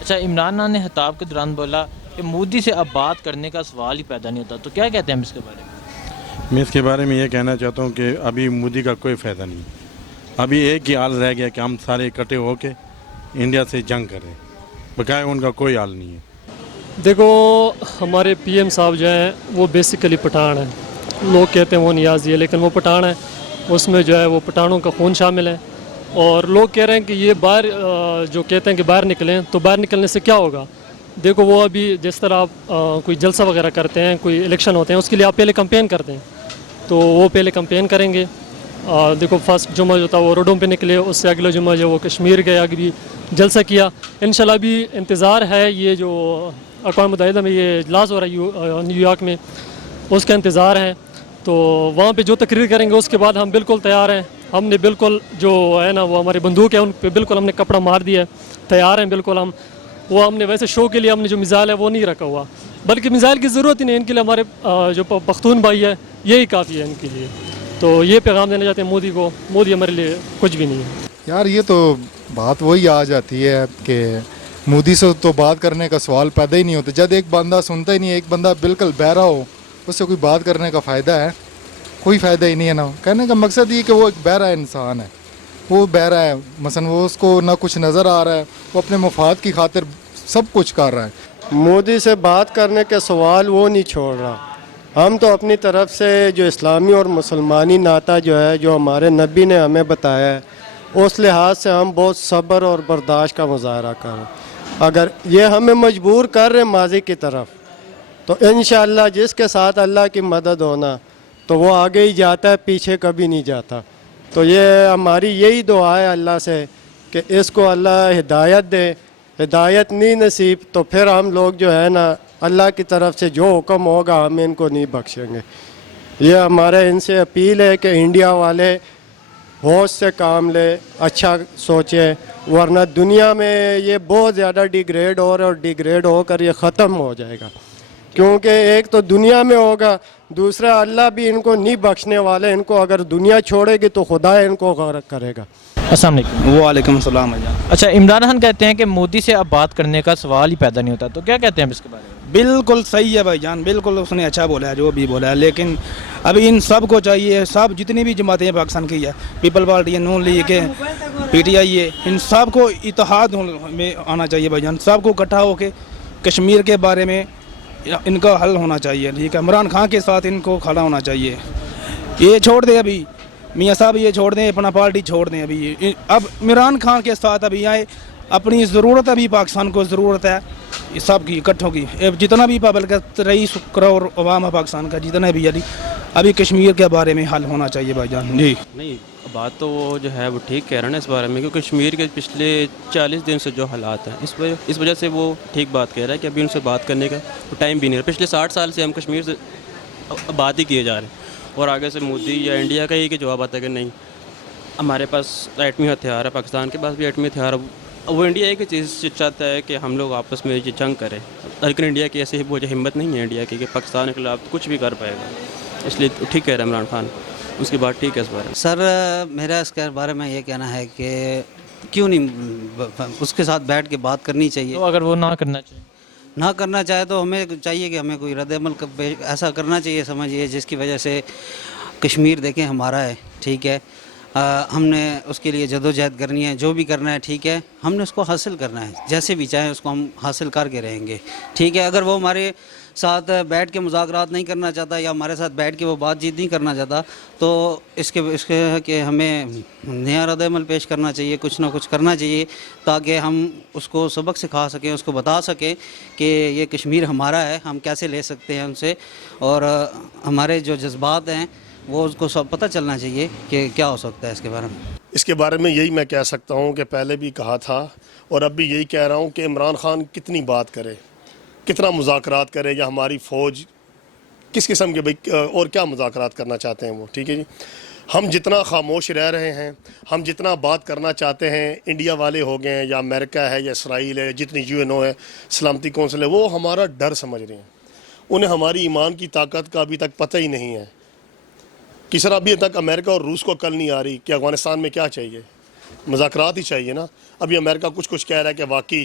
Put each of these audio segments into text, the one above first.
اچھا، عمران خان نے خطاب کے دوران بولا کہ مودی سے اب بات کرنے کا سوال ہی پیدا نہیں ہوتا، تو کیا کہتے ہیں ہم اس کے بارے میں؟ میں اس کے بارے میں یہ کہنا چاہتا ہوں کہ ابھی مودی کا کوئی فائدہ نہیں. ابھی ایک ہی حال رہ گیا کہ ہم سارے اکٹھے ہو کے انڈیا سے جنگ کریں، بقائے ان کا کوئی حال نہیں ہے. دیکھو، ہمارے پی ایم صاحب جو ہیں وہ بیسیکلی پٹھان ہیں. لوگ کہتے ہیں وہ نیازی ہے، لیکن وہ پٹھان ہے. اس میں جو ہے وہ پٹھانوں کا خون شامل ہے. اور لوگ کہہ رہے ہیں کہ یہ باہر جو کہتے ہیں کہ باہر نکلیں، تو باہر نکلنے سے کیا ہوگا؟ دیکھو، وہ ابھی جس طرح آپ کوئی جلسہ وغیرہ کرتے ہیں، کوئی الیکشن ہوتے ہیں، اس کے لیے آپ پہلے کمپین کرتے ہیں. تو وہ پہلے کمپین کریں گے. دیکھو، فرسٹ جمعہ جو تھا وہ روڈوں پہ نکلے، اس سے اگلا جمعہ جو وہ کشمیر گئے، آگے بھی جلسہ کیا. انشاءاللہ بھی انتظار ہے، یہ جو اقوام متحدہ میں یہ اجلاس ہو رہا ہے نیو یارک میں، اس کا انتظار ہے. تو وہاں پہ جو تقریر کریں گے اس کے بعد ہم بالکل تیار ہیں. ہم نے بالکل جو ہے نا وہ ہمارے بندوق ہے ان پہ بالکل ہم نے کپڑا مار دیا ہے. تیار ہیں بالکل ہم. وہ ہم نے ویسے شو کے لیے ہم نے جو میزائل ہے وہ نہیں رکھا ہوا، بلکہ میزائل کی ضرورت ہی نہیں. ان کے لیے ہمارے جو پختون بھائی ہے یہی کافی ہے ان کے لیے. تو یہ پیغام دینا چاہتے ہیں مودی کو، مودی ہمارے لیے کچھ بھی نہیں ہے. یار یہ تو بات وہی آ جاتی ہے کہ مودی سے تو بات کرنے کا سوال پیدا ہی نہیں ہوتا. جب ایک بندہ سنتا ہی نہیں ہے، ایک بندہ بالکل بہرا ہو، اس سے کوئی بات کرنے کا فائدہ ہے؟ کوئی فائدہ ہی نہیں ہے. نا کہنے کا مقصد یہ کہ وہ ایک بہرا انسان ہے، وہ بہرا ہے. مثلا وہ اس کو نہ کچھ نظر آ رہا ہے، وہ اپنے مفاد کی خاطر سب کچھ کر رہا ہے. مودی سے بات کرنے کے سوال وہ نہیں چھوڑ رہا. ہم تو اپنی طرف سے جو اسلامی اور مسلمانی ناطہ جو ہے، جو ہمارے نبی نے ہمیں بتایا ہے، اس لحاظ سے ہم بہت صبر اور برداشت کا مظاہرہ کر رہے ہیں. اگر یہ ہمیں مجبور کر رہے ماضی کی طرف، تو انشاءاللہ جس کے ساتھ اللہ کی مدد ہونا تو وہ آگے ہی جاتا ہے، پیچھے کبھی نہیں جاتا. تو یہ ہماری یہی دعا ہے اللہ سے کہ اس کو اللہ ہدایت دے. ہدایت نہیں نصیب تو پھر ہم لوگ جو ہے نا اللہ کی طرف سے جو حکم ہوگا ہم ان کو نہیں بخشیں گے. یہ ہمارے ان سے اپیل ہے کہ انڈیا والے ہوش سے کام لے، اچھا سوچیں، ورنہ دنیا میں یہ بہت زیادہ ڈیگریڈ ہو رہا ہے، اور ڈیگریڈ ہو کر یہ ختم ہو جائے گا. کیونکہ ایک تو دنیا میں ہوگا، دوسرا اللہ بھی ان کو نہیں بخشنے والے. ان کو اگر دنیا چھوڑے گی تو خدا ان کو غرق کرے گا. السلام علیکم. وعلیکم السلام. اچھا، عمران خان کہتے ہیں کہ مودی سے اب بات کرنے کا سوال ہی پیدا نہیں ہوتا، تو کیا کہتے ہیں ہم اس کے بارے میں؟ بالکل صحیح ہے بھائی جان، بالکل اس نے اچھا بولا ہے جو بھی بولا ہے. لیکن ابھی ان سب کو چاہیے، سب جتنی بھی جماعتیں ہیں پاکستان کی ہے، پیپل پارٹی ہے، نون لیگ ہے، پی ٹی آئی ہے، ان سب کو اتحاد میں آنا چاہیے بھائی جان. سب کو اکٹھا ہو کے کشمیر کے بارے میں ان کا حل ہونا چاہیے. ٹھیک ہے، عمران خان کے ساتھ ان کو کھڑا ہونا چاہیے. یہ چھوڑ دیں ابھی میاں صاحب، یہ چھوڑ دیں، اپنا پارٹی چھوڑ دیں. ابھی اب عمران خان کے ساتھ ابھی آئے، اپنی ضرورت ابھی پاکستان کو ضرورت ہے سب کی اکٹھوں کی. جتنا بھی پابلکت 23 کروڑ عوام ہے پاکستان کا، جتنا بھی ابھی کشمیر کے بارے میں حل ہونا چاہیے بھائی جان. جی نہیں، بات تو وہ جو ہے وہ ٹھیک کہہ رہے ہیں اس بارے میں، کیونکہ کشمیر کے پچھلے 40 دن سے جو حالات ہیں اس وجہ سے وہ ٹھیک بات کہہ رہا ہے کہ ابھی ان سے بات کرنے کا ٹائم بھی نہیں ہے. پچھلے 60 سال سے ہم کشمیر سے بات ہی کیے جا رہے ہیں، اور آگے سے مودی یا انڈیا کا ہی کہ جواب آتا ہے کہ نہیں ہمارے پاس ایٹمی ہتھیار ہے، پاکستان کے پاس بھی ایٹمی ہتھیار ہے. وہ انڈیا ایک چیز چاہتا ہے کہ ہم لوگ آپس میں یہ جنگ کریں، لیکن انڈیا کی ایسی وہ ہمت نہیں ہے انڈیا کی کہ پاکستان کے خلاف کچھ بھی کر پائے گا. اس لیے ٹھیک کہہ رہا ہے عمران خان، اس کی بات ٹھیک ہے اس بارے میں. سر، میرا اس کے بارے میں یہ کہنا ہے کہ کیوں نہیں اس کے ساتھ بیٹھ کے بات کرنی چاہیے. تو اگر وہ نہ کرنا چاہیے، نہ کرنا چاہے تو ہمیں چاہیے کہ ہمیں کوئی رد عمل ایسا کرنا چاہیے، سمجھیے، جس کی وجہ سے کشمیر دیکھیں ہمارا ہے، ٹھیک ہے، ہم نے اس کے لیے جدوجہد کرنی ہے، جو بھی کرنا ہے ٹھیک ہے، ہم نے اس کو حاصل کرنا ہے، جیسے بھی چاہیں اس کو ہم حاصل کر کے رہیں گے. ٹھیک ہے، اگر وہ ہمارے ساتھ بیٹھ کے مذاکرات نہیں کرنا چاہتا یا ہمارے ساتھ بیٹھ کے وہ بات چیت نہیں کرنا چاہتا، تو اس کے کہ ہمیں نیا رد عمل پیش کرنا چاہیے، کچھ نہ کچھ کرنا چاہیے، تاکہ ہم اس کو سبق سکھا سکیں، اس کو بتا سکیں کہ یہ کشمیر ہمارا ہے، ہم کیسے لے سکتے ہیں ان سے، اور ہمارے جو جذبات ہیں وہ اس کو سب پتہ چلنا چاہیے کہ کیا ہو سکتا ہے اس کے بارے میں. اس کے بارے میں یہی میں کہہ سکتا ہوں کہ پہلے بھی کہا تھا اور اب بھی یہی کہہ رہا ہوں کہ عمران خان کتنی بات کرے، کتنا مذاکرات کرے، یا ہماری فوج کس قسم کے اور کیا مذاکرات کرنا چاہتے ہیں وہ. ٹھیک ہے جی، ہم جتنا خاموش رہ رہے ہیں، ہم جتنا بات کرنا چاہتے ہیں، انڈیا والے ہو گئے ہیں یا امریکہ ہے یا اسرائیل ہے، جتنی UN ہے، سلامتی کونسل ہے، وہ ہمارا ڈر سمجھ رہے ہیں. انہیں ہماری ایمان کی طاقت کا ابھی تک پتہ ہی نہیں ہے. کس طرح ابھی تک امریکہ اور روس کو کل نہیں آ رہی کہ افغانستان میں کیا چاہیے، مذاکرات ہی چاہیے نا. ابھی امریکہ کچھ کہہ رہا ہے کہ واقعی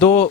2